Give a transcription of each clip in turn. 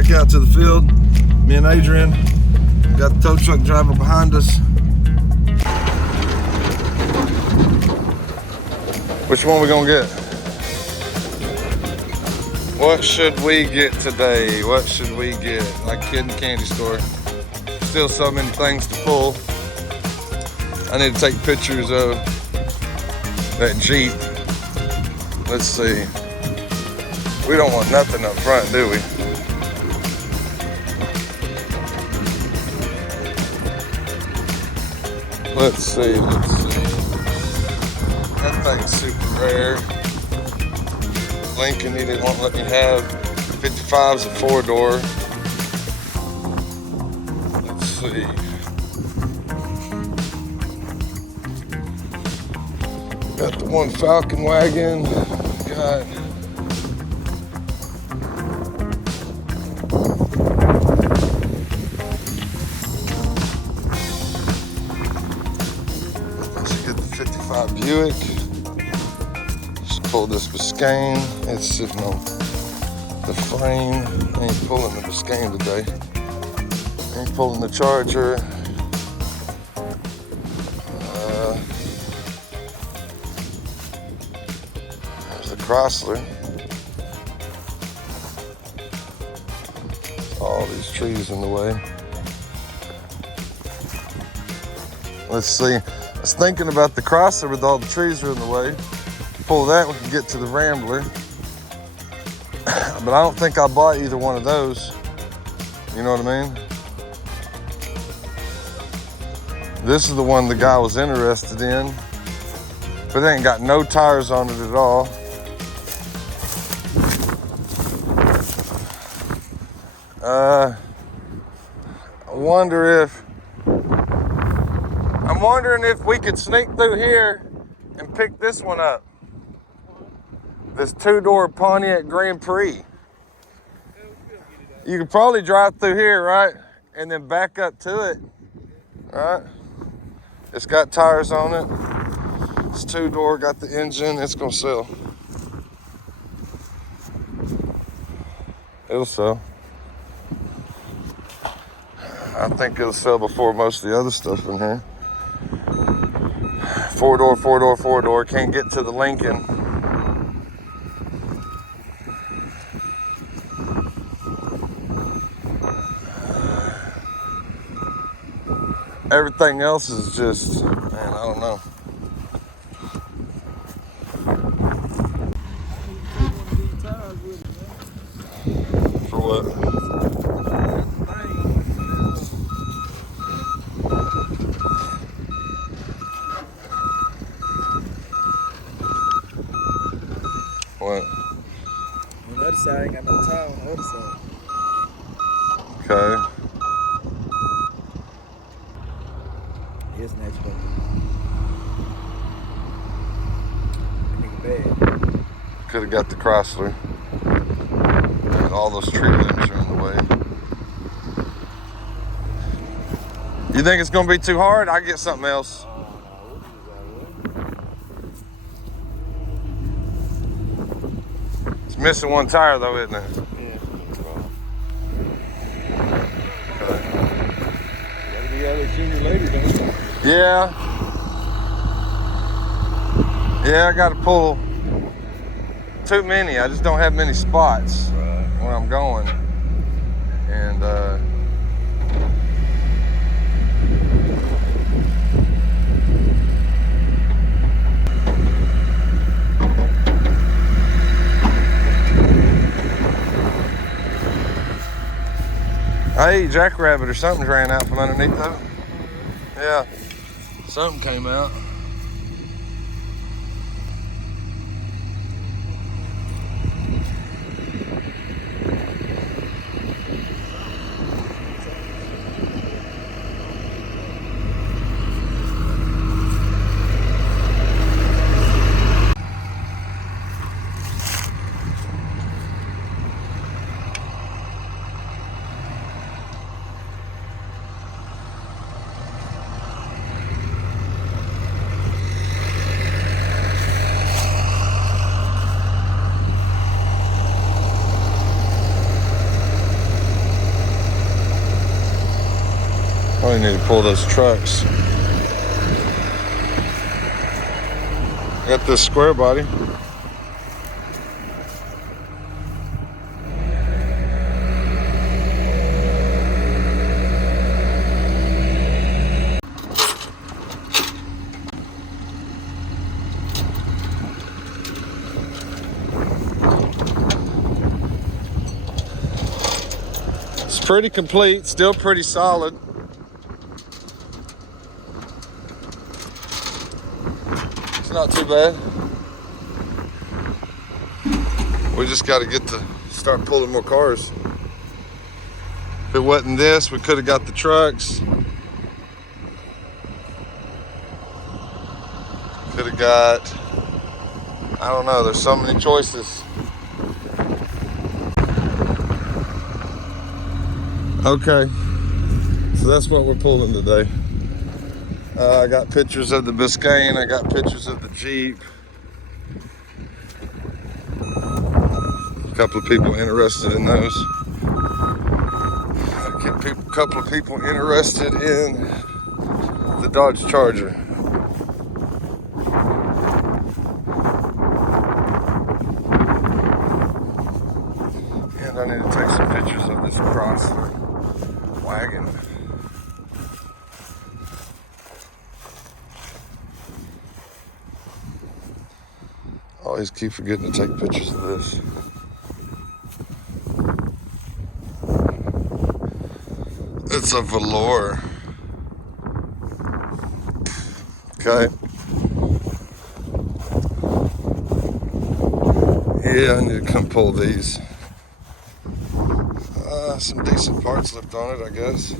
back out to the field. Me and Adrian got the tow truck driver behind us. Which one we gonna get? What should we get today? What should we get? Like a kid in the candy store. Still so many things to pull. I need to take pictures of that Jeep. Let's see. We don't want nothing up front, do we? Let's see. That thing's super rare. Lincoln, he didn't want to let me have. 55's a 4-door. Let's see. Got the one Falcon wagon. Got let's get the 55 Buick. Just pull this Biscayne. It's sitting on the frame. I ain't pulling the Biscayne today. Ain't pulling the Charger. There's the Chrysler. All these trees in the way. Let's see. I was thinking about the Chrysler with all the trees are in the way. Pull that, we can get to the Rambler. But I don't think I'll buy either one of those. You know what I mean? This is the one the guy was interested in, but it ain't got no tires on it at all. I'm wondering if we could sneak through here and pick this one up. This 2-door Pontiac Grand Prix. You could probably drive through here, right? And then back up to it, right? It's got tires on it. It's 2-door, got the engine, it's gonna sell. It'll sell. I think it'll sell before most of the other stuff in here. 4-door, 4-door, 4-door, can't get to the Lincoln. Everything else is just, man, I don't know. For what? What? On the other side, ain't got no tire on the other side. Okay. It's natural. Nigga bad. Could have got the Chrysler. And all those tree limbs are in the way. You think it's gonna be too hard? I get something else. It's missing one tire though, isn't it? Yeah. Okay. Gotta be other junior lady, don't you? Yeah. Yeah, I gotta pull too many. I just don't have many spots where I'm going. And hey, jackrabbit or something's ran out from underneath though. Yeah, something came out. We need to pull those trucks. Got this square body. It's pretty complete, still pretty solid. It's not too bad. We just got to start pulling more cars. If it wasn't this, we could have got the trucks. Could have got, I don't know, there's so many choices. Okay, so that's what we're pulling today. I got pictures of the Biscayne, I got pictures of the Jeep. A couple of people interested in those. A couple of people interested in the Dodge Charger. And I need to take some pictures of this cross wagon. Always keep forgetting to take pictures of this. It's a velour. Okay. Yeah, I need to come pull these. Some decent parts left on it, I guess.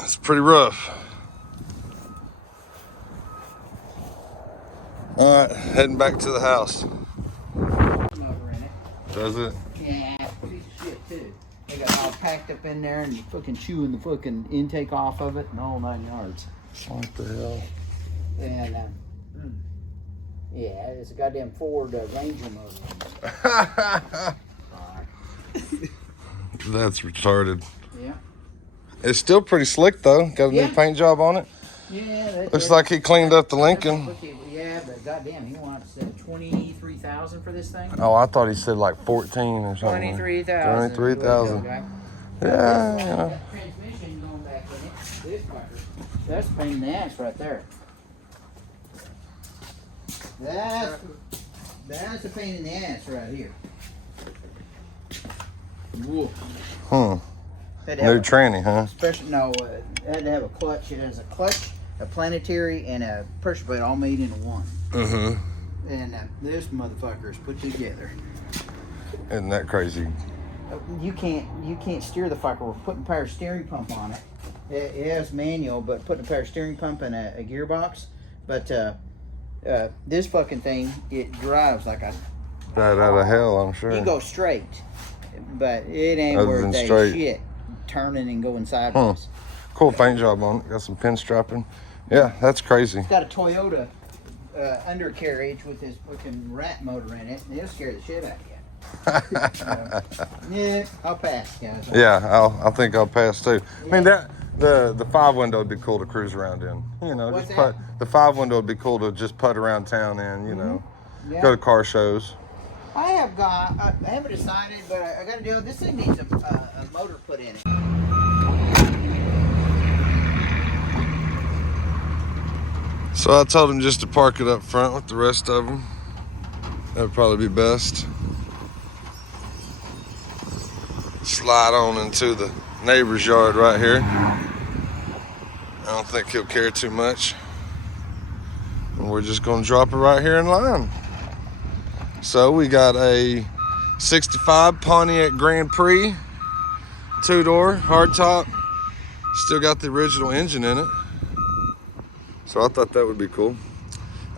It's pretty rough. All right, heading back to the house. Motor in it. Does it? Yeah, piece of shit too. They got it all packed up in there and you fucking chewing the fucking intake off of it and all 9 yards. What the hell? And yeah, it's a goddamn Ford Ranger motor. That's retarded. Yeah. It's still pretty slick though. Got a new paint job on it. Yeah. Looks like he cleaned up the Lincoln. Yeah, but goddamn, he wants $23,000 for this thing. Oh, I thought he said like 14 or something. 23,000. 23,000. Yeah. That transmission going back in it. This fucker. That's a pain in the ass right there. That's a pain in the ass right here. Whoa. New tranny, huh? Especially no, it had to have a clutch. It has a clutch, a planetary, and a pressure plate all made into one. And this motherfucker is put together. Isn't that crazy? You can't steer the fucker. We're putting a power steering pump on it. It has manual, but putting a power steering pump and a gearbox. But this fucking thing, it drives like a Bat out of hell, I'm sure. you go straight, but it ain't Other worth than that straight. shit. Turning and going sideways. Cool paint job on it. Got some pinstriping. Yeah, that's crazy. It's got a Toyota undercarriage with this fucking rat motor in it, and it'll scare the shit out of you. Yeah, I'll pass, guys. Yeah, I think I'll pass too. I mean that the 5 window would be cool to cruise around in. You know, What's just that? the 5 window would be cool to just putt around town in. You know, Yeah. go to car shows. I haven't decided, but I got to do. This thing needs a motor put in it. So I told him just to park it up front with the rest of them. That would probably be best. Slide on into the neighbor's yard right here. I don't think he'll care too much. And we're just gonna drop it right here in line. So we got a 65 Pontiac Grand Prix, 2-door, hardtop. Still got the original engine in it. So I thought that would be cool.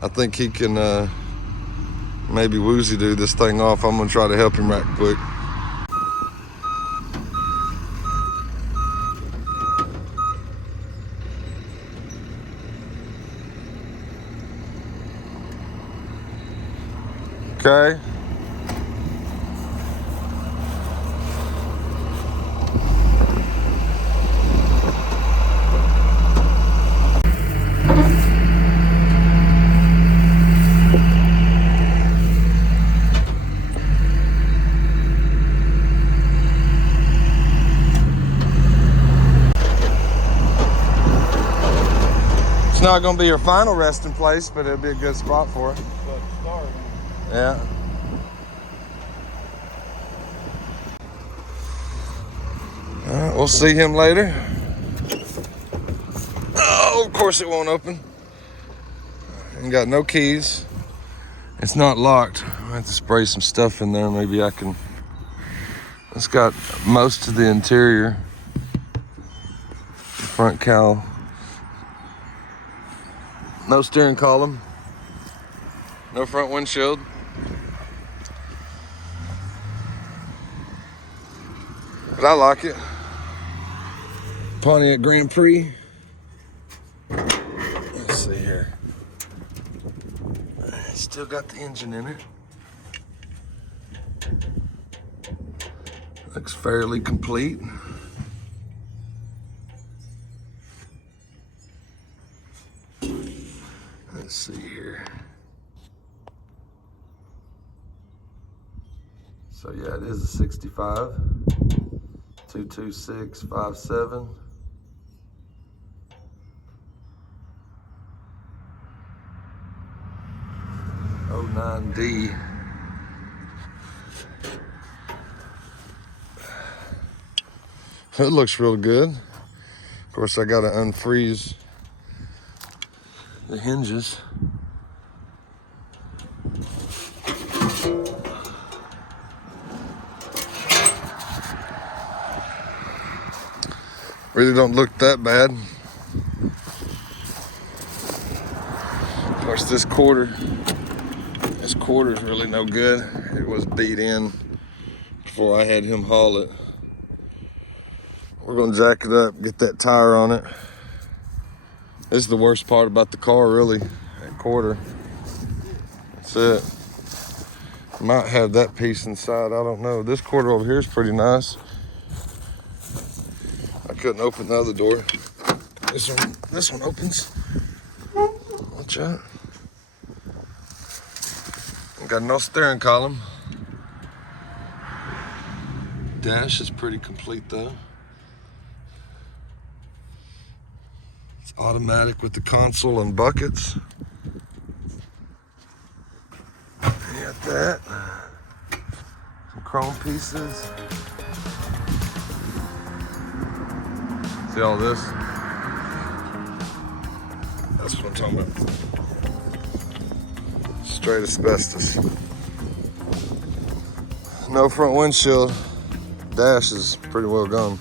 I think he can maybe woozy do this thing off. I'm gonna try to help him right quick. Okay. It's not gonna be your final resting place, but it'll be a good spot for it. Yeah. All right, we'll see him later. Oh, of course it won't open. Ain't got no keys. It's not locked. I have to spray some stuff in there. Maybe I can. It's got most of the interior. The front cowl. No steering column. No front windshield. But I like it. Pontiac Grand Prix. Let's see here. Still got the engine in it. Looks fairly complete. Let's see here. So yeah, it is a 65. 22657. Oh 09D. It looks real good. Of course, I gotta unfreeze the hinges. Really don't look that bad. Of course, this quarter is really no good. It was beat in before I had him haul it. We're gonna jack it up, get that tire on it. This is the worst part about the car, really, that quarter. That's it. Might have that piece inside, I don't know. This quarter over here is pretty nice. I couldn't open the other door. This one opens. Watch out. Got no steering column. Dash is pretty complete though. It's automatic with the console and buckets. You got that. Some chrome pieces. See all this? That's what I'm talking about. Straight asbestos. No front windshield. Dash is pretty well gone.